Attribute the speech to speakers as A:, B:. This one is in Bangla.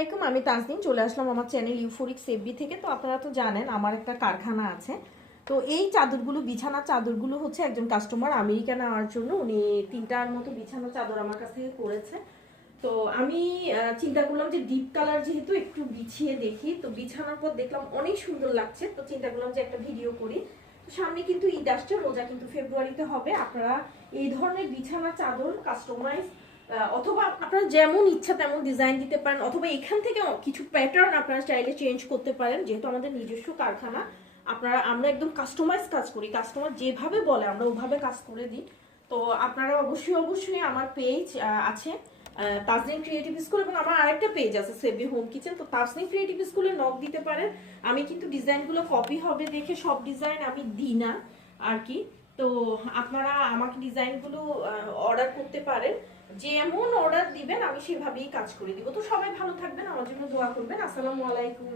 A: আসসালামাইকুম আমি তাজদিন চলে আসলাম আমার চ্যানেল ইউফোরিক সেফবি থেকে। তো আপনারা তো জানেন, আমার একটা কারখানা আছে। তো এই চাদরগুলো বিছানা চাদরগুলো হচ্ছে একজন কাস্টমার আমেরিকা নেওয়ার জন্য। উনি তিনটার মতো বিছানা চাদর আমার কাছ থেকে করেছে। তো আমি চিন্তা করলাম যে ডিপ কালার যেহেতু একটু বিছিয়ে দেখি, তো বিছানার পর দেখলাম অনেক সুন্দর লাগছে। তো চিন্তা করলাম যে একটা ভিডিও করি। সামনে কিন্তু ঈদ আসছে, রোজা কিন্তু ফেব্রুয়ারিতে হবে। আপনারা এই ধরনের বিছানা চাদর কাস্টমাইজ অথবা আপনারা যেমন ইচ্ছা তেমন ডিজাইন দিতে পারেন অথবা এখান থেকে কিছু প্যাটার্ন আপনারা চাইলে চেঞ্জ করতে পারেন যেহেতু আমাদের নিজস্ব কারখানা আপনারা আমরা একদম কাস্টমাইজ কাজ করি কাস্টমার যেভাবে বলে আমরা ওভাবে কাজ করে দিই। তো আপনারা অবশ্যই অবশ্যই আমার পেজ আছে আহ, তাজনিন ক্রিয়েটিভ স্কুল এবং আমার আরেকটা পেজ আছে সেভি হোম কিচেন তো তাজনিন ক্রিয়েটিভ স্কুলে নক দিতে পারেন। আমি কিন্তু ডিজাইনগুলো কপি হবে দেখে সব ডিজাইন আমি দিই না আর কি। তো আপনারা আমাকে ডিজাইনগুলো অর্ডার করতে পারেন। যেমন অর্ডার দিবেন, আমি সেভাবেই কাজ করে দিব। তো সবাই ভালো থাকবেন, আমার জন্য দোয়া করবেন। আসসালামু আলাইকুম।